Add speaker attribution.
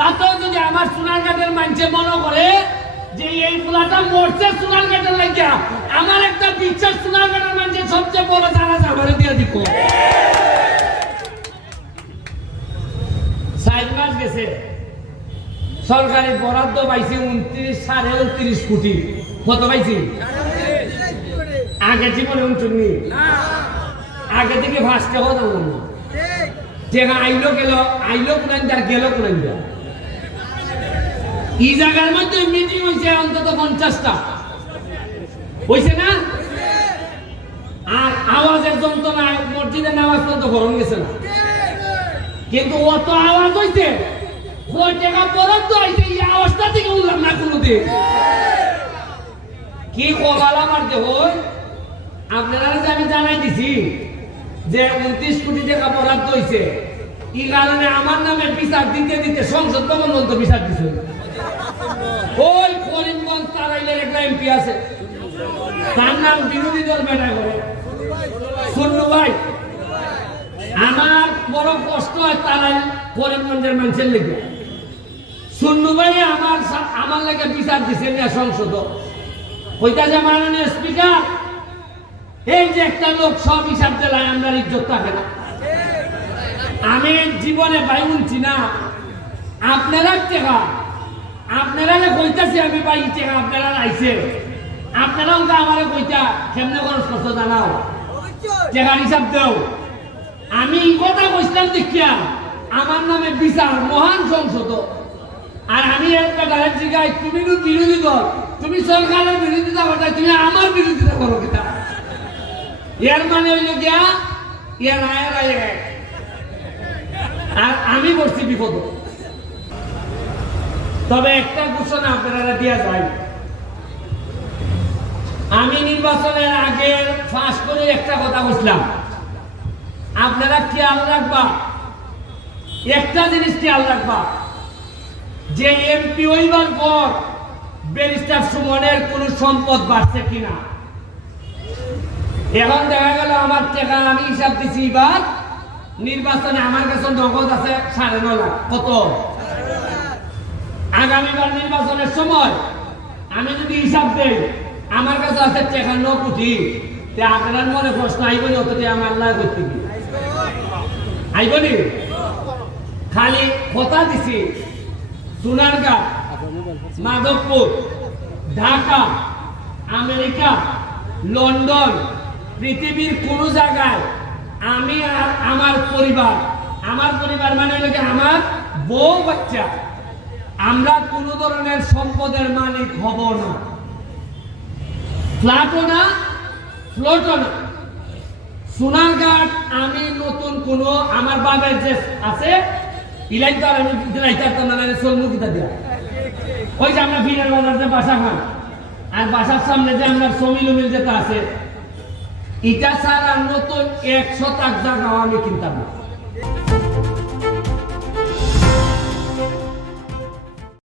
Speaker 1: তাতেও যদি আমার সোনারঘাটের মানুষে মনে করে যে এই ফুলাটা মরছে লাগিয়া, আমার একটা বিশ্বাস সোনারঘাটের সবচেয়ে বড় দিয়ে দিব। মাস গেছে। সরকারি বরাদ্দ পাইছি উনত্রিশ, সাড়ে উনত্রিশ কোটি। কত পাইছি? আগে জীবনে উনচুন্নি আগে থেকে ফার্স্টে কথা বলব টেকা আইলো গেল, আইলো যার গেল যা এই জায়গার মধ্যে মিটিং হয়েছে অন্তত পঞ্চাশটা। হয়েছে না? আর আওয়াজের যন্ত্রণায় মসজিদের নামাজ পর্যন্ত গরম গেছে না। কিন্তু অত আওয়াজ হইছে, কয় টাকা বরাদ্দ হইছে, এই আওয়াজটা থেকে উঠলাম না কোনোদিন। কি কবাল আমার দেহ? আপনারা আমি জানাই দিছি যে উনত্রিশ কোটি টাকা বরাদ্দ হইছে, এই কারণে আমার নামে বিচার দিতে দিতে সংসদ ভবন পর্যন্ত বিচার দিছে। ওই করিমগঞ্জ তারাইলের একটা এমপি আছে। তার নাম বিরোধী দল বেটা করে। শুনলু ভাই, আমার বড় কষ্ট হয় তারাই করিমগঞ্জের মানুষের লেগে। শুনলু ভাই আমার আমার লেগে বিচার দিছে না সংসদ। ওইটা যে মাননীয় স্পিকার, এই যে একটা লোক সব হিসাব দিলায়, আমরা ইজ্জত থাকে না। আমি জীবনে বাই উঠছি না। আপনারা টেকা। আপনারা কইতাছে আমি বাই টেকা, আপনারা আইছে আপনারাও তো আমারে কইতা, কেমনে খরচ করছ জানাও। টেকার হিসাব দেও। আমি কথা কইছিলাম দেখিয়া, আমার নামে বিচার, মহান সংসদ আর আমি একটা ডাইরেক্ট জিগাই, তুমি বিরোধী দল, তুমি সরকারের বিরোধিতা করতে তুমি আমার বিরোধিতা করো কিতা? এর মানে হইল গিয়া, ইয়ার আয়ের আয় এক। আর আমি বলছি বিপদ। তবে একটা ঘোষণা আপনারা দিয়া যায়। আমি নির্বাচনের আগে ফাঁস করে একটা কথা বুঝলাম আপনারা খেয়াল রাখবা, একটা জিনিস খেয়াল রাখবা, যে এমপি হইবার পর ব্যারিস্টার সুমনের কোন সম্পদ বাড়ছে কিনা। এখন দেখা গেল আমার টাকা আমি হিসাব দিছি, এবার নির্বাচনে আমার কাছে নগদ আছে সাড়ে ন লাখ। কত? আগামীবার নির্বাচনের সময় আমি যদি হিসাব দেই, আমার কাছে আছে টাকা ন কোটি আপনার মনে প্রশ্ন, আইব নি অত আমার আল্লাহ করতে আইব নি? খালি কথা দিছি সোনারগাঁ মাধবপুর, ঢাকা, আমেরিকা, লন্ডন, পৃথিবীর কোন জায়গায় আমি আর আমার পরিবার। আমার পরিবার মানে হলো আমার বউ বাচ্চা। আমরা কোন ধরনের সম্পদের মালিক হব না। ফ্ল্যাটও না, ফ্লোটও না। সোনারঘাট আমি নতুন কোন আমার বাবার যে আছে ইলাই আমি ইলাইতার তো না সলমুখিতা দেওয়া ওই যে আমরা ফিরের বাজার যে বাসা খান আর বাসার সামনে যে আমরা সমিল উমিল যেটা আছে এটা ছাড়া নতুন একশো টাক আমি কিনতাম না